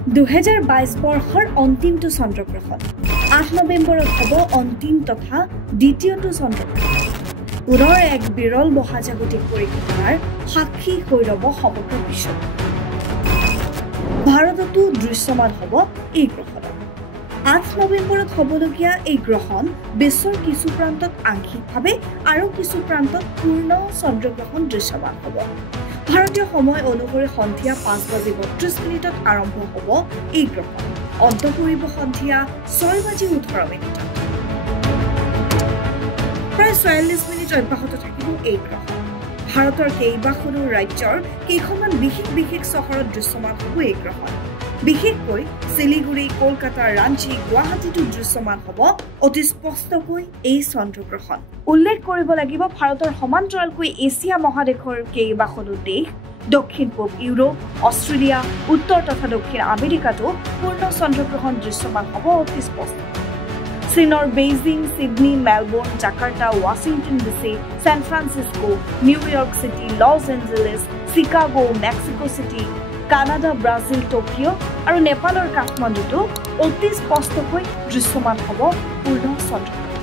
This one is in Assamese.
2022 বৰ্ষৰ অন্তিমটো চন্দ্ৰগ্ৰহণ 8 নৱেম্বৰত হ'ব অন্তিম তথা দ্বিতীয়টো চন্দ্ৰগ্ৰহণ পুনৰ এক বিৰল মহাজাগতিক পৰিঘটনাৰ সাক্ষী হৈ ৰব সমগ্ৰ বিশ্ব ভাৰততো দৃশ্যমান হ'ব এই গ্ৰহণ 8 নৱেম্বৰত হ'বলগীয়া এই গ্ৰহণ বিশ্বৰ কিছু প্ৰান্তত আংশিকভাৱে আৰু কিছু প্ৰান্তত পূৰ্ণ চন্দ্ৰগ্ৰহণ দৃশ্যমান হ'ব ভাৰতীয় সময় অনুসৰি সন্ধিয়া 5:32 আৰম্ভ হ'ব এই গ্ৰহণ অন্ত পৰিব সন্ধিয়া 6:18 প্ৰায় 44 মিনিট অব্যাহত থাকিব এই গ্ৰহণ ভাৰতৰ কেইবাখনো ৰাজ্যৰ কেইখনমান বিশেষ চহৰত দৃশ্যমান হ'ব এই গ্ৰহণ বিশেষকৈ শিলিগুৰি কলকাতা ৰাঞ্চি গুৱাহাটীতো দৃশ্যমান হ'ব অতি স্পষ্টকৈ এই চন্দ্ৰগ্ৰহণ উল্লেখ কৰিব লাগিব ভাৰতৰ সমান্তৰালকৈ এছিয়া মহাদেশৰ কেইবাখনো দেশ দক্ষিণ পূব ইউৰোপ অষ্ট্ৰেলিয়া উত্তৰ তথা দক্ষিণ আমেৰিকাতো পূৰ্ণ চন্দ্ৰগ্ৰহণ দৃশ্যমান হ'ব অতি স্পষ্ট চীনৰ Beijing Sydney Melbourne Jakarta Washington DC San Francisco New York City Los Angeles Chicago Mexico City Canada Brazil Tokyo' আৰু নেপালৰ কাঠমাণ্ডুতো অতি স্পষ্টকৈ দৃশ্যমান হ'ব পূৰ্ণ চন্দ্ৰগ্ৰহণ